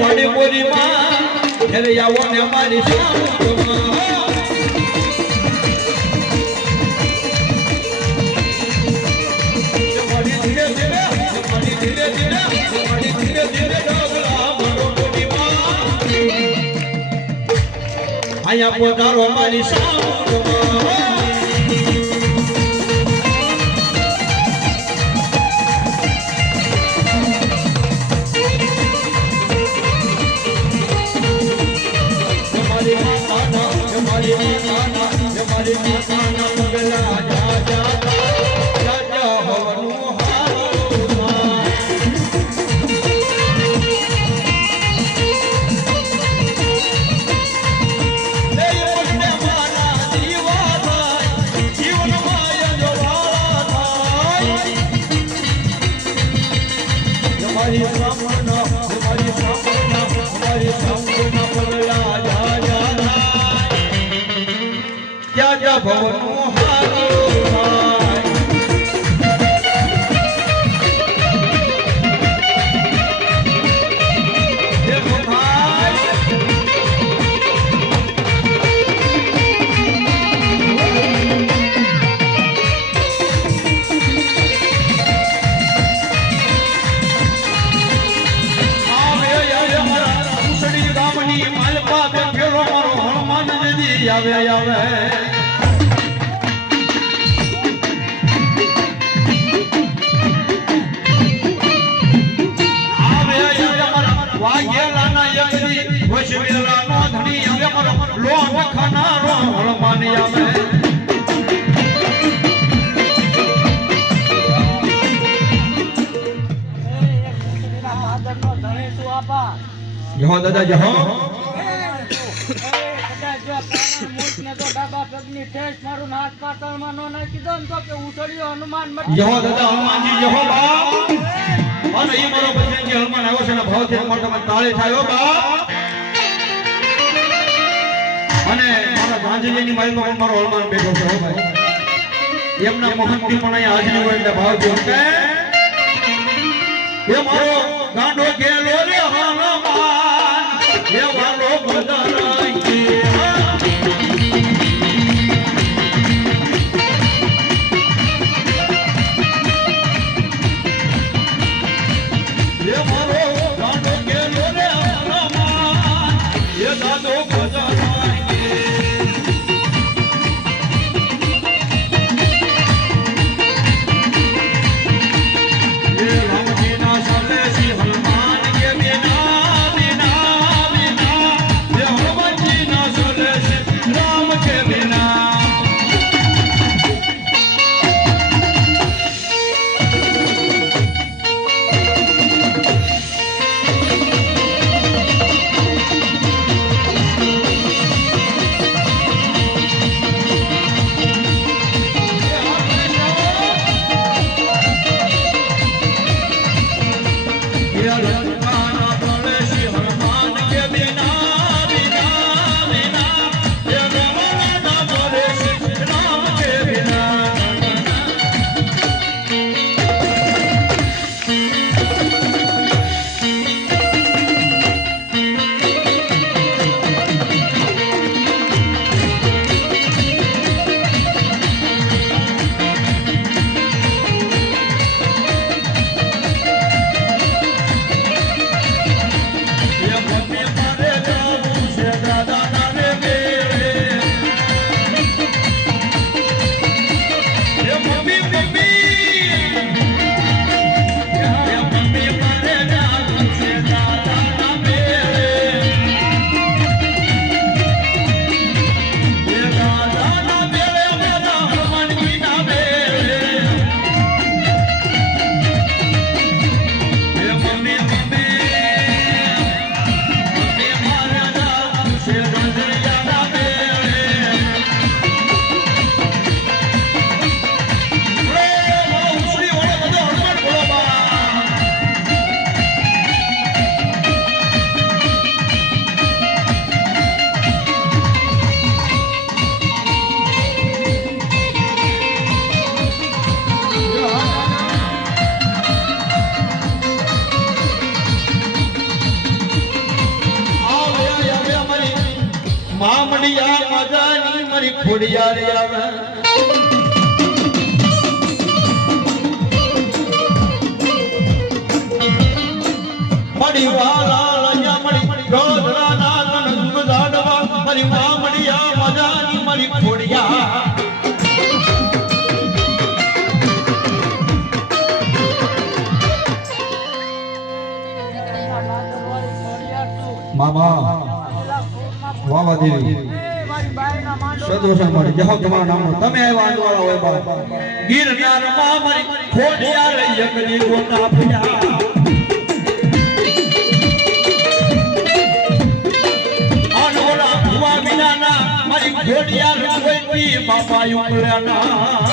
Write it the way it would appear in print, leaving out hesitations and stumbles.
પાડી બોરી માં ઘરે આવો ને મારી સામુમાં જમાડી ધીરે ધીરે જમાડી ધીરે ધીરે જમાડી ધીરે ધીરે ડોગલા મારો બોરી માં આયા પોતારો મારી સામુમાં ભવનું આવે આવે વાગેલાના યગરી વશવીરાનો ધણી આવે મારો લોન ખાનારો હળમાની આવે જહો દાદા જહો એમના મોહનથી પણ અહીંયા હાજરી હોય એટલે ભાવ એ મારો ગાંડો ગેલો રે હનુમાન એ વાલો બદરાઈ હનુમાન મામડિયા મજાની મારી ખોડિયારી આવે મારી વાલા લયા મારી રોજરા ના તન સુમજાડવા મારી મામડિયા મજાની મારી ખોડિયા મામા વાવા દેવી સદોષા મળી જહો તમારા નામનો તમે આવ્યા આંદવાળા હોય બાપ ગિરનાર માં મારી ખોડિયાર યજ્ઞ ગોતા ભયા અનોલા ભુવા વિનાના મારી ખોડિયાર કોઈ બાપા યુકલાના